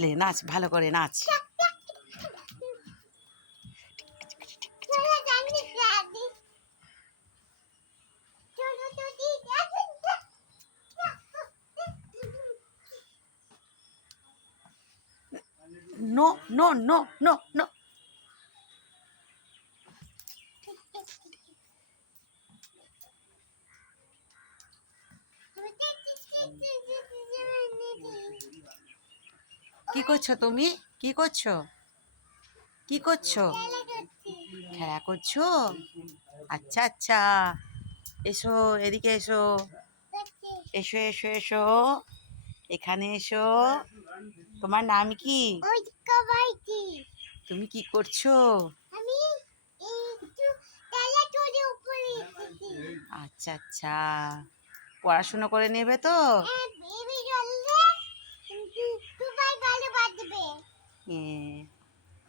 লে নাচ, ভালো করে নাচ। No no no no no. কি করছো তুমি? কি করছো? কি করছো? খেলা করছো? আচ্ছা আচ্ছা, এসো এদিকে এসো, এসো এসো এসো, এখানে এসো। তোমার নাম কি? তুমি কি করছো? আচ্ছা আচ্ছা, পড়াশুনো করে নেবে তো?